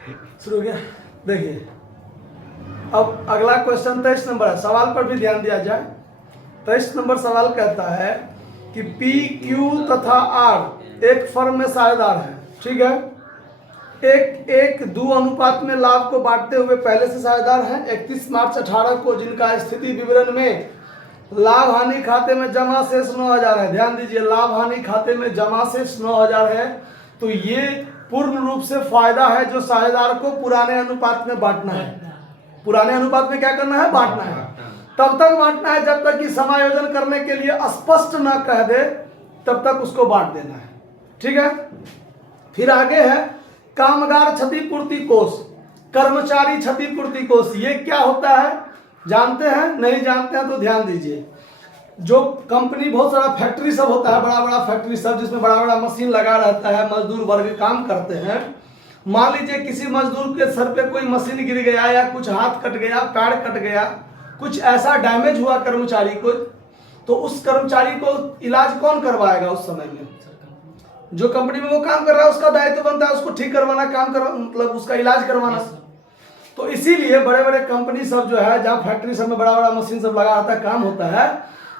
शुरू हो गया। देखिए अब अगला क्वेश्चन 23 नंबर है, सवाल पर भी ध्यान दिया जाए। 23 नंबर सवाल कहता है कि पी क्यू तथा आर एक फर्म में साझेदार है, ठीक है। एक दो अनुपात में लाभ को बांटते हुए पहले से साझेदार हैं। 31 मार्च 18 को जिनका स्थिति विवरण में लाभ हानि खाते में जमा शेष 9,000 है। ध्यान दीजिए, लाभ हानि खाते में जमा शेष 9,000 है, तो ये पूर्ण रूप से फायदा है जो साझेदार को पुराने अनुपात में बांटना है। पुराने अनुपात में क्या करना है? बांटना है। तब तक बांटना है जब तक कि समायोजन करने के लिए स्पष्ट न कह दे, तब तक उसको बांट देना है, ठीक है। फिर आगे है कामगार क्षतिपूर्ति कोष, कर्मचारी क्षतिपूर्ति कोष। ये क्या होता है जानते हैं? नहीं जानते हैं तो ध्यान दीजिए। जो कंपनी, बहुत सारा फैक्ट्री सब होता है, बड़ा बड़ा फैक्ट्री सब, जिसमें बड़ा बड़ा मशीन लगा रहता है, मजदूर वर्ग काम करते हैं। मान लीजिए किसी मजदूर के सर पे कोई मशीन गिर गया, या कुछ हाथ कट गया, पैर कट गया, कुछ ऐसा डैमेज हुआ कर्मचारी को, तो उस कर्मचारी को इलाज कौन करवाएगा? उस समय में जो कंपनी में वो काम कर रहा है उसका दायित्व बनता है उसको ठीक करवाना, मतलब उसका इलाज करवाना। तो इसीलिए बड़े बड़े कंपनी सब जो है, जहाँ फैक्ट्री सब में बड़ा बड़ा मशीन सब लगा रहता है, काम होता है,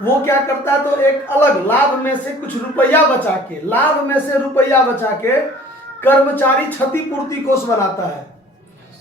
वो क्या करता है, तो एक अलग लाभ में से कुछ रुपया बचा के, लाभ में से रुपया बचा के कर्मचारी क्षतिपूर्ति कोष बनाता है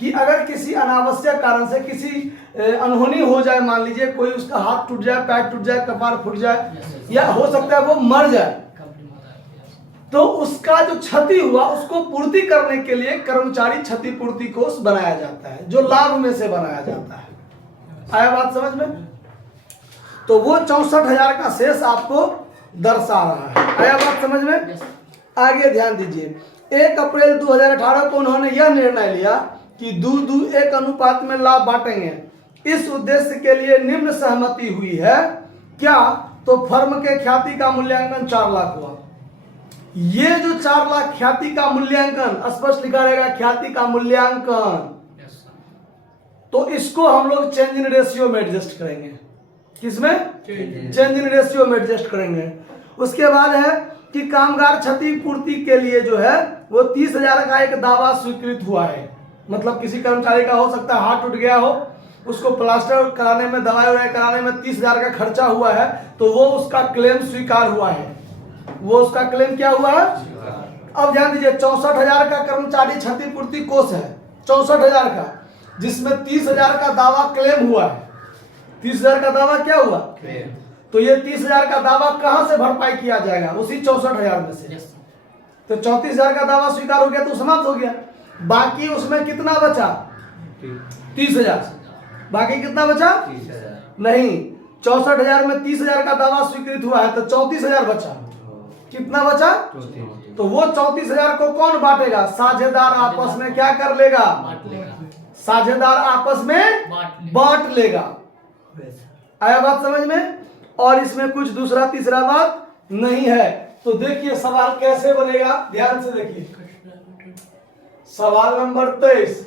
कि अगर किसी अनावश्यक कारण से किसी अनहोनी हो जाए, मान लीजिए कोई उसका हाथ टूट जाए, पैर टूट जाए, कपार फूट जाए, या हो सकता है वो मर जाए, तो उसका जो क्षति हुआ उसको पूर्ति करने के लिए कर्मचारी क्षतिपूर्ति कोष बनाया जाता है, जो लाभ में से बनाया जाता है। आया बात समझ में? तो वो 64,000 का शेष आपको दर्शा रहा है। आया बात समझ में? आगे ध्यान दीजिए। 1 अप्रैल 2018 को उन्होंने यह निर्णय लिया कि 2:1 अनुपात में लाभ बांटेंगे। इस उद्देश्य के लिए निम्न सहमति हुई है। क्या? तो फर्म के ख्याति का मूल्यांकन 4 लाख हुआ। ये जो 4 लाख ख्याति का मूल्यांकन, स्पष्ट लिखा रहेगा ख्याति का मूल्यांकन, तो इसको हम लोग चेंज इन रेशियो में एडजस्ट करेंगे। किसमें? चेंज इन रेशियो में एडजस्ट करेंगे। उसके बाद है कि कामगार क्षतिपूर्ति के लिए जो है वो 30,000 का एक दावा स्वीकृत हुआ है। मतलब किसी कर्मचारी का हो सकता है हाथ टूट गया हो, उसको प्लास्टर कराने में, दवाई कराने में 30,000 का खर्चा हुआ है, तो वो उसका क्लेम स्वीकार हुआ है। वो उसका क्लेम क्या हुआ है? अब ध्यान दीजिए, 64,000 का कर्मचारी क्षतिपूर्ति कोष है, 64,000 का, जिसमें 30,000 का दावा क्लेम हुआ है। 30,000 का दावा क्या हुआ? तो ये 30,000 का दावा कहां से भरपाई किया जाएगा? उसी 64,000 में से। तो 34,000 का दावा स्वीकार हो गया तो समाप्त हो गया। बाकी उसमें कितना बचा? 30,000। बाकी कितना बचा? नहीं, 64,000 में 30,000 का दावा स्वीकृत हुआ है, तो 34,000 बचा। कितना बचा? तो वो 34,000 को कौन बांटेगा? साझेदार आपस में क्या कर लेगा? साझेदार आपस में बांट लेगा। आया बात समझ में? और इसमें कुछ दूसरा तीसरा बात नहीं है। तो देखिए सवाल कैसे बनेगा, ध्यान से देखिए। सवाल number 23,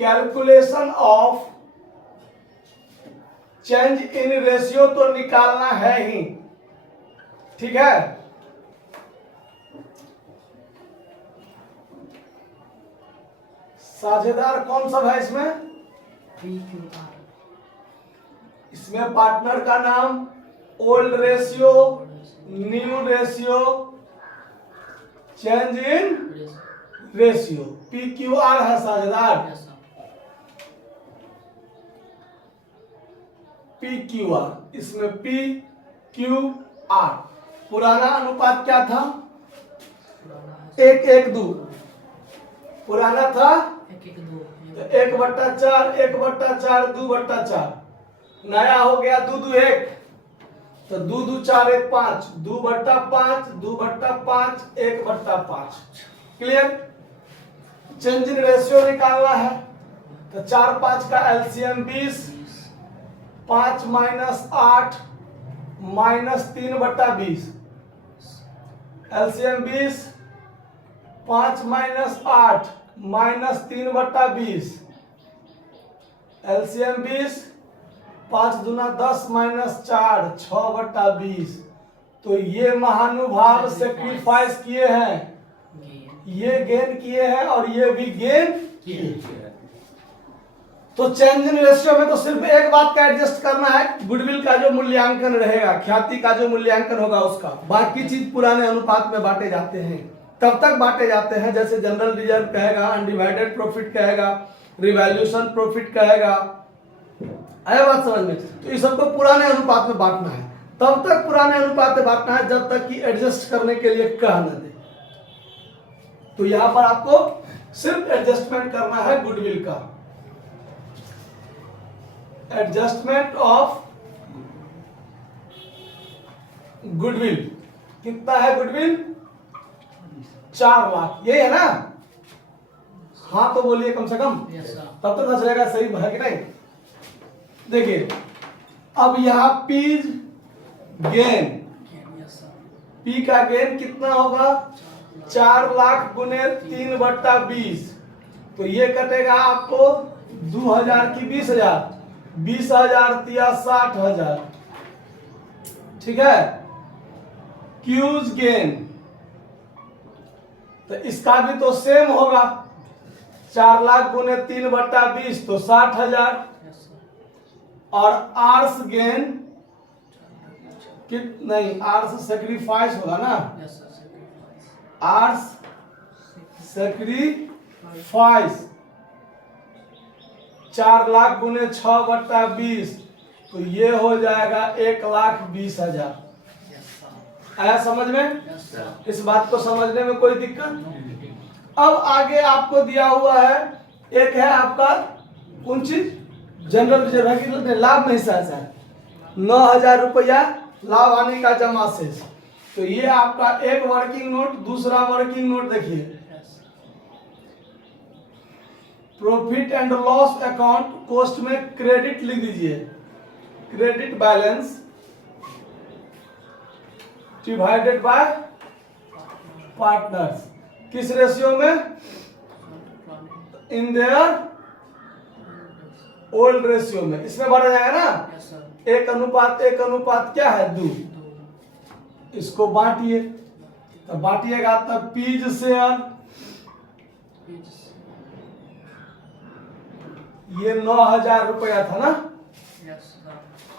calculation of change in ratio तो निकालना है ही, ठीक है। साझेदार कौन सा है इसमें? इसमें पार्टनर का नाम, old ratio, new ratio, change in ratio, PQR है साझेदार। PQR, इसमें PQR। पुराना अनुपात क्या था? 1:2। पुराना था 1/4, 1/4, 2/4। नया हो गया 2:1, तो 2×2=4, 1/5, 2/5, 2/5, 1/5। क्लियर? चेंज इन रेशियो निकालना है, तो 4-5 का एलसीएम 20, 5 - 8 -3/20। एलसीएम 20, 5 - 8 -3/20। एलसीएम 20, 5 दूना 10 -4, 6/20। तो ये महानुभाव सेक्रीफाइस किए हैं, ये गेन किए हैं, और ये भी गेन तो चेंज इन रेशियो में तो सिर्फ एक बात का एडजस्ट करना है, गुडविल का जो मूल्यांकन रहेगा, ख्याति का जो मूल्यांकन होगा उसका। बाकी चीज पुराने अनुपात में बांटे जाते हैं, तब तक बांटे जाते हैं जैसे जनरल रिजर्व कहेगा, अनडिवाइडेड प्रॉफिट कहेगा, रिवैल्यूएशन प्रॉफिट कहेगा। आया बात समझ में? तो इस सबको पुराने अनुपात में बांटना है, तब तक पुराने अनुपात में बांटना है जब तक कि एडजस्ट करने के लिए कह न दे। तो यहां पर आपको सिर्फ एडजस्टमेंट करना है गुडविल का, एडजस्टमेंट ऑफ गुडविल। कितना है गुडविल? 4 लाख, यही है ना? हाँ तो बोलिए कम से कम, तब तो पता चलेगा सही है कि नहीं। देखिए अब यहां पीज गेन, पी का गेन कितना होगा? 4 लाख गुने 3/20, तो ये कटेगा आपको 2000 की 20,000, 20,000 दिया 60,000, ठीक है। क्यूज गेन तो इसका भी तो सेम होगा, 4 लाख गुने 3/20 तो 60,000, और आर्स गेन नहीं, आर्स सेक्रीफाइस होगा ना, आर्स सेक्रीफाइस 4 लाख गुने 6/20 तो ये हो जाएगा 1,20,000। आया समझ में? इस बात को समझने में कोई दिक्कत? अब आगे आपको दिया हुआ है, एक है आपका कौन चीज? जनरल रिजर्व है कि लाभ नहीं सहसा है, 9,000 रुपया लाभ आने का जमा शेष। तो ये आपका एक वर्किंग नोट, दूसरा वर्किंग नोट देखिए, profit and loss account cost में क्रेडिट लिख दीजिए, credit balance divided by partners. किस रेशियो में? इन देयर ओल्ड रेशियो में। इसमें बढ़ा जाएगा ना, 1:1 क्या है? 2। इसको बांटिए, तो बांटिएगा तब पीज शेयर, ये 9,000 रुपया था ना,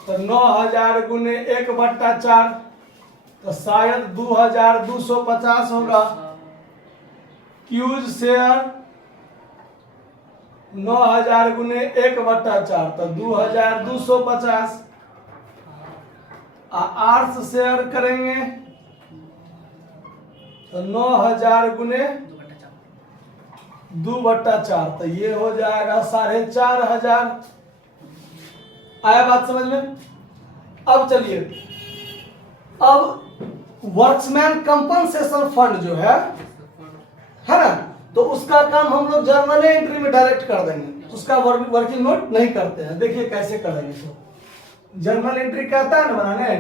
तो 9,000 गुने 1/4 तो शायद 2,250 होगा। क्यूज शेयर 9,000 गुने 1/4 तो 2,250। आर्स शेयर करेंगे तो 9,000 गुने 2/4 तो ये हो जाएगा 4,500। आया बात समझ में? अब चलिए, अब वर्क्समैन कंपनसेशन फंड जो है ना, तो उसका काम हम लोग जर्नल एंट्री में डायरेक्ट कर देंगे, उसका वर्किंग नोट नहीं करते हैं। देखिए कैसे करेंगे। तो जर्नल एंट्री कहता है ना बनाने,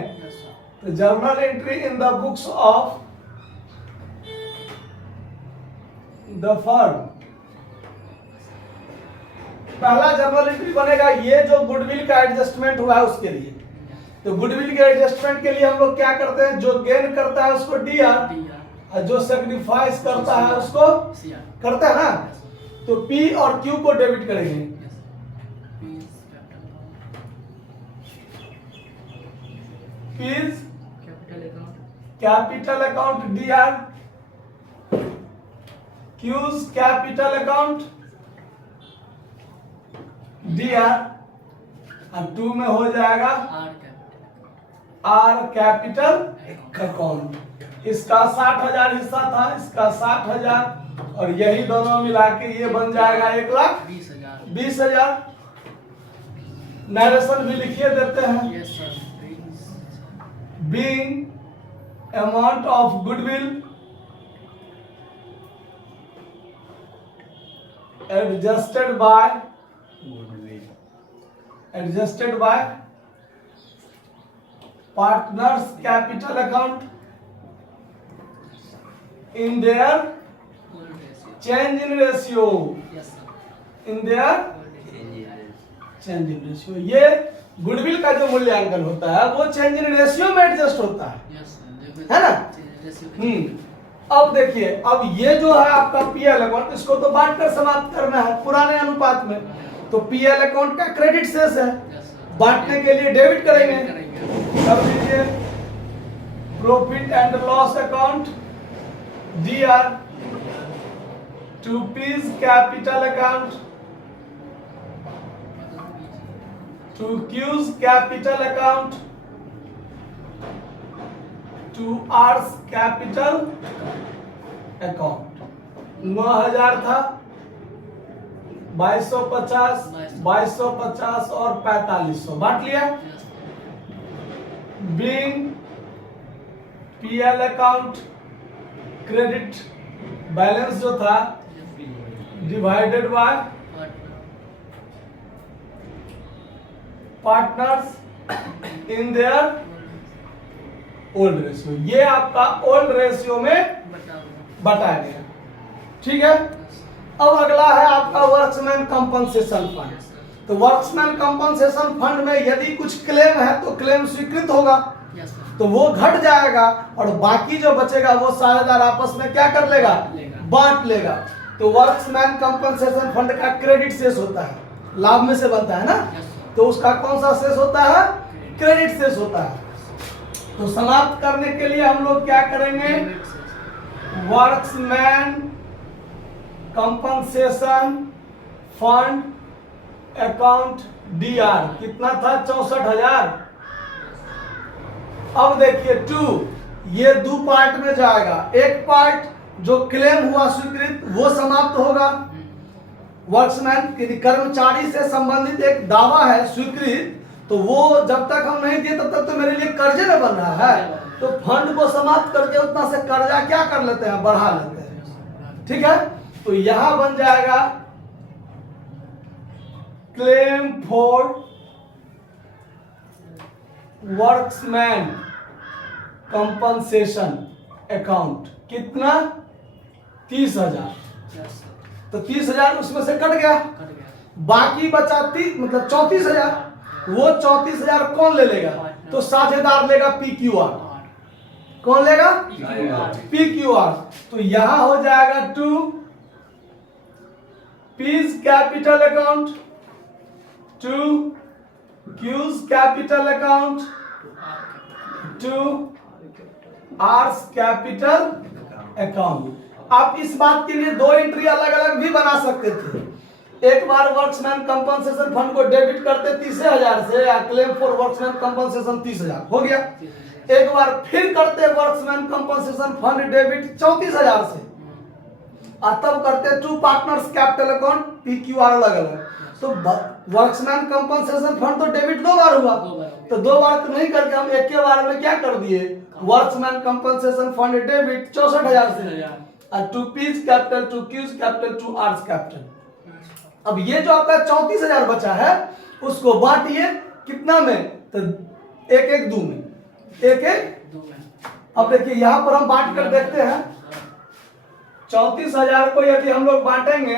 तो journal entry in the books of the firm, पहला जर्नल एंट्री बनेगा ये जो गुडविल का एडजस्टमेंट हुआ है उसके लिए। तो गुडविल के एडजस्टमेंट के लिए हम लोग क्या करते हैं? जो गेन करता है उसको डीआर, और जो सेक्रीफाइस करता है उसको करता है ना, तो पी और क्यू को डेबिट करेंगे। P's capital account DR, Q's capital account DR, और 2 में हो जाएगा आर कैपिटल अकाउंट। इसका 60,000 हिस्सा था, इसका 60,000, और यही दोनों मिला के ये बन जाएगा 1,20,000। नरेशन भी लिखिए देते हैं। Being amount of goodwill adjusted by partners capital account in their change in ratio, in their change in ratio। ये गुडविल का जो मूल्यांकन होता है वो चेंज इन रेशियो में एडजस्ट होता है ना। अब देखिए, अब ये जो है आपका पीएल अकाउंट, इसको तो बांट कर समाप्त करना है पुराने अनुपात में, तो पीएल अकाउंट का क्रेडिट शेष है, बांटने के लिए डेबिट करेंगे। अब लीजिए profit and loss account DR to P's capital account to Q's capital account to R's capital account. 9000 था, 2250, 2250 और 4500 बांट लिया। Being PL account credit balance जो था divided by partners in their old ratio, ये आपका ओल्ड रेशियो में बताया गया। ठीक है, अब अगला है आपका वर्क्समैन कंपनसेशन फंड। तो वर्क्समैन कंपनसेशन फंड में यदि कुछ क्लेम है तो क्लेम स्वीकृत होगा, तो वो घट जाएगा और बाकी जो बचेगा वो 6000 आपस में क्या कर लेगा, बांट लेगा। तो वर्क्समैन कंपनसेशन फंड का क्रेडिट शेष होता है, लाभ में से बनता है ना, तो उसका कौन सा शेष होता है, क्रेडिट शेष होता है। तो समाप्त करने के लिए हम लोग क्या करेंगे, workmen compensation fund account DR कितना था, 64,000। अब देखिए 2, ये 2 पार्ट में जाएगा। एक पार्ट जो क्लेम हुआ स्वीकृत वो समाप्त होगा, वर्क्समैन कर्मचारी से संबंधित एक दावा है स्वीकृत, तो वो जब तक हम नहीं दिए तब तक तो मेरे लिए कर्जे में बन रहा है, तो फंड को समाप्त करके उतना से कर्जा क्या कर लेते हैं, बढ़ा लेते हैं। ठीक है, तो यहां बन जाएगा claim for workmen compensation account कितना, 30,000। तो 30,000 उसमें से कट गया, बाकी बचा 30 मतलब 34,000। वो 34,000 कौन ले लेगा, तो साझेदार लेगा PQR। कौन लेगा, PQR। तो यहां हो जाएगा 2 P's capital account to Q's capital account to R's capital account. आप इस बात के लिए 2 एंट्री अलग अलग भी बना सकते थे। एक बार वर्क्समैन कंपनसेशन फंड को डेबिट करते 30,000 से, या क्लेम फॉर वर्क्समैन कंपनसेशन 30,000 हो गया। एक बार फिर करते वर्क्समैन कंपनसेशन फंड डेबिट 34,000 से, और तब करते 2 पार्टनर्स कैपिटल अकाउंट PQR अलग अलग। तो वर्क्समैन कंपनसेशन फंड तो डेबिट 2 बार हुआ, तो 2 बार तो नहीं करके हम एक के बार में क्या कर दिए, वर्क्समैन कंपनसेशन फंड डेबिट 64,000 से, और to P's capital to Q's capital to R's capital. अब ये जो आपका 34,000 बचा है उसको बांटिए कितना में, तो 1-1-2 में, 1-1-2 में। अब देखिए यहां पर हम बांट कर देखते हैं, 34,000 को यदि हम लोग बांटेंगे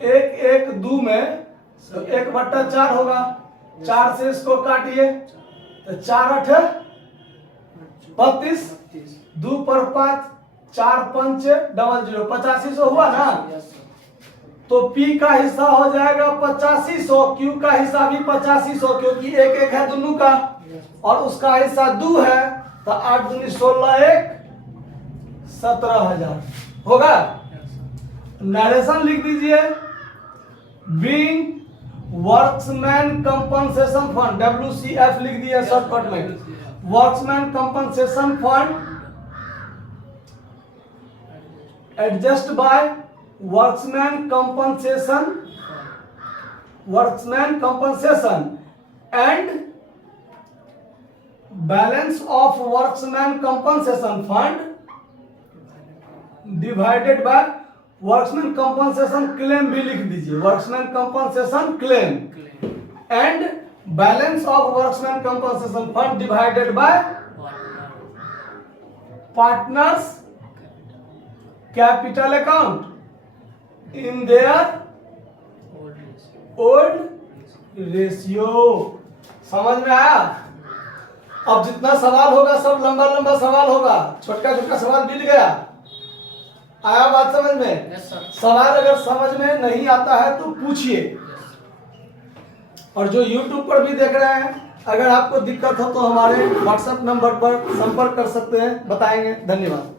1-1-2 में, तो 1/4 होगा, 4 से इसको काटिए, तो 4-8 32, 2 पर 5, 4-5 00, 8500 हुआ ना। तो P का हिस्सा हो जाएगा 8500, Q का हिस्सा भी 8500, क्योंकि 1-1 है दोनों का, और उसका हिस्सा 2 है, तो 8 दूनी 16, 1 17,000 होगा। नरेशन लिख दीजिए, being workmen compensation fund, WCF लिख दिया शॉर्टकट में, workmen compensation fund adjust by workmen compensation and balance of workmen compensation fund divided by workmen compensation claim भी लिख दीजिए, workmen compensation claim and balance of workmen compensation fund divided by partners capital account in their old ratio. समझ में आया? अब जितना सवाल होगा सब लंबा लंबा सवाल होगा, छोटका छोटका सवाल मिल गया। आया बात समझ में? Yes sir. सवाल अगर समझ में नहीं आता है तो पूछिए। और जो YouTube पर भी देख रहे हैं, अगर आपको दिक्कत हो तो हमारे WhatsApp नंबर पर संपर्क कर सकते हैं, बताएंगे। धन्यवाद।